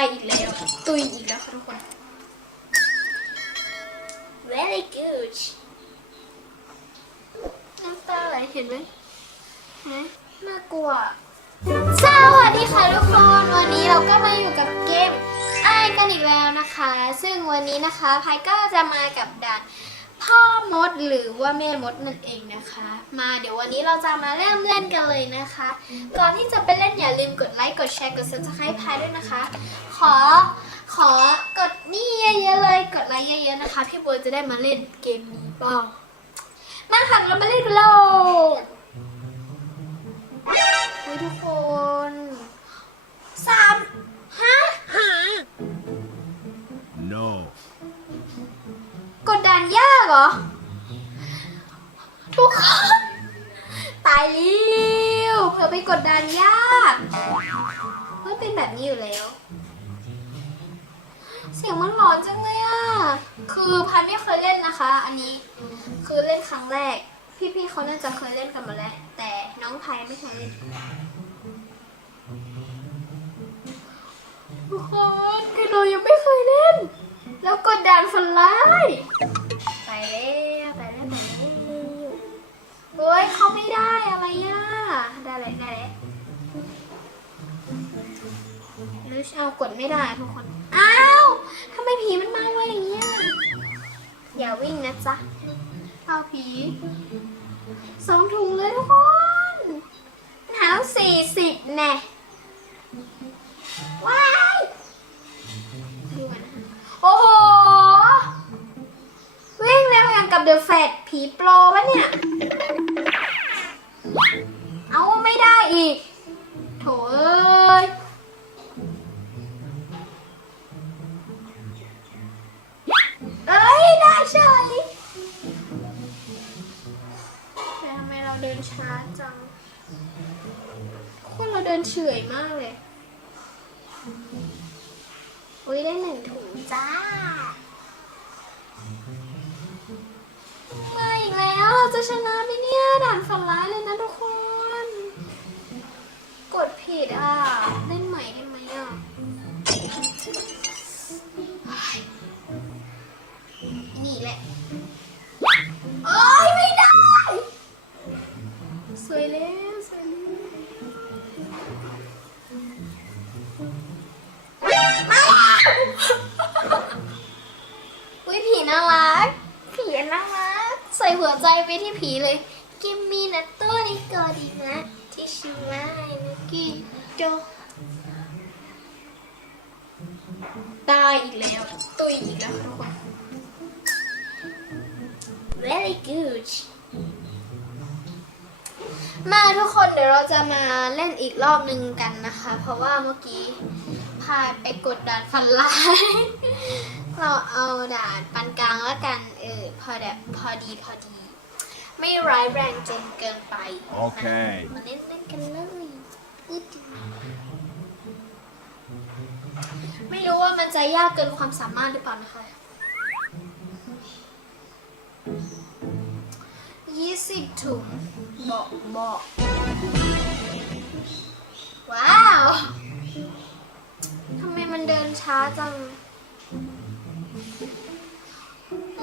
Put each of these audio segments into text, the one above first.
ายอีกแล้ว ตุยอีกแล้วค่ะทุกคน very good น้ำตาไหลเห็นไหมน่ากลัว สวัสดีค่ะทุกคน วันนี้เราก็มาอยู่กับเกมไอ้กันอีกแล้วนะคะ ซึ่งวันนี้นะคะพายก็จะมากับด่าน พ่อมดหรือว่าแม่มดนั่นเองนะคะ มาเดี๋ยววันนี้เราจะมาเริ่มเล่นกันเลยนะคะ ก่อนที่จะไปเล่นอย่าลืมกดไลค์กดแชร์กด subscribe พายด้วยนะคะ ขอขอกดนี่เยอะๆเลย กดไลค์เยอะๆนะคะพี่โบจะได้มาเล่นเกมนี้บ้างมาค่ะเรามาเล่นกันเลยทุกคนสาม ยากเหรอ ทุกคน ตายแล้วเผื่อไปกดดันยากเฮ้ยเป็นแบบนี้อยู่แล้ว เสียงมันหลอนจังเลยอะ คือพันไม่เคยเล่นนะคะ อันนี้ คือเล่นครั้งแรก พี่ๆเขาน่าจะเคยเล่นกันมาแล้ว แต่น้องพายไม่เคยเล่นทุกคนคือเรายังไม่เคยเล่น แล้วกดดันฟันร้าย ไปแล้วไปแล้วไปแล้วโอ้ยเขาไม่ได้อะไรอะได้เลยได้เลยหรือเอากดไม่ได้ทุกคน อ้าวทำไมผีมันมาไวอย่างเงี้ยอย่าวิ่งนะจ๊ะเอาผีสองถุงเลยทุกคนหาสี่สิบแน่ว้ายดูมันนะคะโอ้โห วิ่งเร็วอย่างกับเดอะแฟดผีโปรวะเนี่ย เอาไม่ได้อีก โถเอ้ยเอ้ย ได้เฉยแต่ทำไมเราเดินช้าจัง คนเราเดินเฉอยมากเลย อุ้ยได้หนึ่งถุงจ้ามา จะชนะไหมเนี่ยด่านฝันร้ายเลยนะทุกคน กดผิดอะ เล่นใหม่ได้ไหมอะนี่แหละโอ้ยไม่ได้ สวยแล้วสวยแล้วอุ้ยผีน่ารักผีน่ารัก ใส่หัวใจไปที่ผีเลย กิมมีนะตัวนี้ก็ดีนะที่ชื่อว่านุกิโดตายอีกแล้วตุยอีกแล้วทุกคน very good มาทุกคนเดี๋ยวเราจะมาเล่นอีกรอบหนึ่งกันนะคะ เพราะว่าเมื่อกี้พาไปกดด่านฟันลาย เราเอาด่านปานกลางแล้วกัน พอแบบพอดีพอดี ไม่ร้ายแรงจนเกินไปโอเค มาเล่นเล่นกันเลยอึดไม่รู้ว่ามันจะยากเกินความสามารถหรือเปล่านะคะยี่สิบถุงบอกบอกว้าว ทำไมมันเดินช้าจัง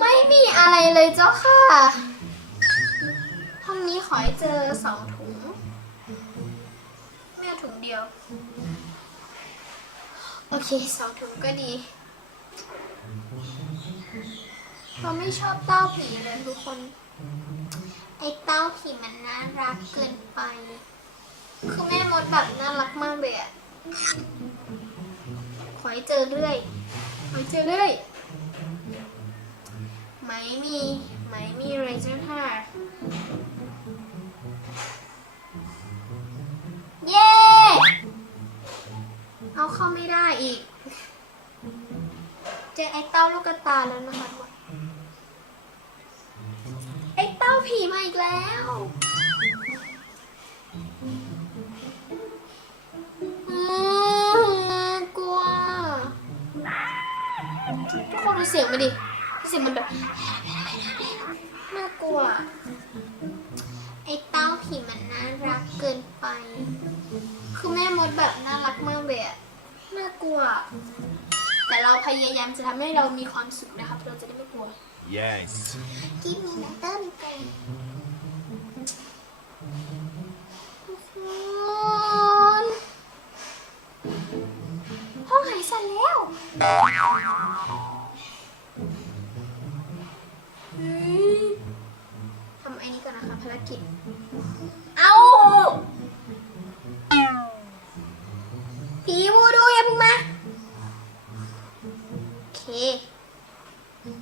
ไม่มีอะไรเลยเจ้าค่ะห้องนี้ขอให้เจอสองถุงไม่ถุงเดียว โอเคสองถุงก็ดีเราไม่ชอบเต้าผีเลยทุกคน ไอ้เต้าผีมันน่ารักเกินไป คือแม่มดแบบน่ารักมากเลยอะขอให้เจอเรื่อย ขอให้เจอเรื่อย ไม่มีไม่มีอะไรเจ้าค่ะ เย้ เอาเข้าไม่ได้อีก เจอไอ้เต้าลูกตาแล้วนะคะทุกคนไอ้เต้าผีมาอีกแล้วอืมกลัว ทุกคนดูเสียงมันดิ เสียงมันแบบน่ากลัว ไอ้เต้าผีมันน่ารักเกินไป คือแม่มดแบบน่ารักมากเลยอะน่ากลัว แต่เราพยายามจะทำให้เรามีความสุขนะครับ เราจะได้ไม่กลัว Yes. กินมี เอาผีวูดูอย่าเพิ่งมา โอเค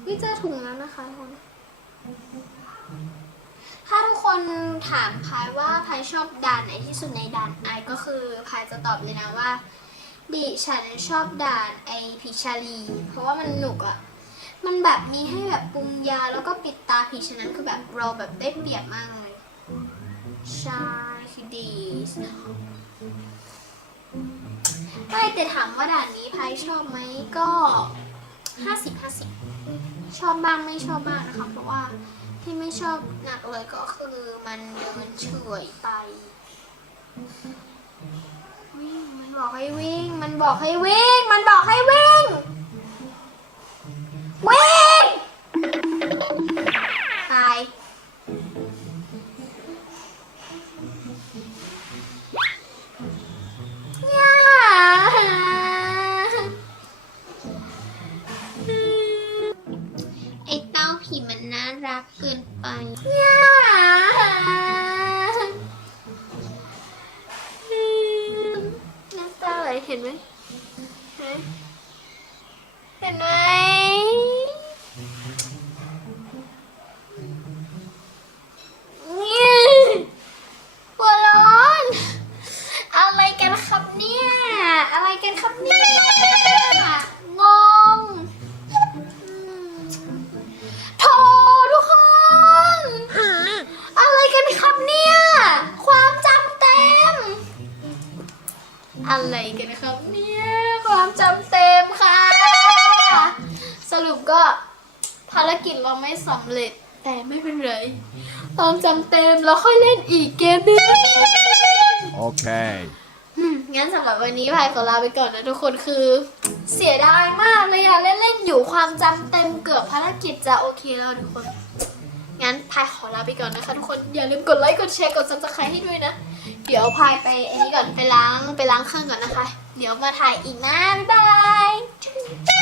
วิเจอถุงแล้วนะคะทุกคน ถ้าทุกคนถามพายว่าพายชอบด่านไหนที่สุดในด่านไอก็คือพายจะตอบเลยนะว่า ดิฉันชอบด่านไอพิชาลี เพราะว่ามันหนุกอะ่ะมันแบบมีให้แบบปรุงยาแล้วก็ปิดตาผีฉะนั้นคือแบบเราแบบได้เปรียบมากเลย ใช่คือดีไม่แต่ถามว่าด่านนี้พายชอบไหมก็ห้าสิบห้าสิบชอบบ้างไม่ชอบบ้างนะคะ เพราะว่าที่ไม่ชอบหนักเลยก็คือมันเดินเฉอยไป วิ่งมันบอกให้วิ่ง มันบอกให้วิ่ง มันบอกให้วิ่งวิ่ง ไอ้เต้าผีมันน่ารักเกินไปย่าน้ำตาไหลเห็นไหมเห็นไหม อะไรกันครับเนี่ยความจำเต็มค่ะ สรุปก็ภารกิจเราไม่สำเร็จแต่ไม่เป็นไรความจำเต็มเราค่อยเล่นอีกเกมหนึง Okay. อืมงั้นสำหรับวันนี้พายขอลาไปก่อนนะทุกคนคือ เสียดายมากเลยอะเล่นๆอยู่ความจำเต็มเกือบภารกิจจะโอเคแล้วทุกคน งั้นพายขอลาไปก่อนนะคะทุกคนอย่าลืมกดไลค์กดแชร์กดซับสไครต์ให้ด้วยนะ เดี๋ยวพายไปอันนี้ก่อนไปล้างไปล้างเครื่องก่อนนะคะ เดี๋ยวมาถ่ายอีกนะบ๊ายบาย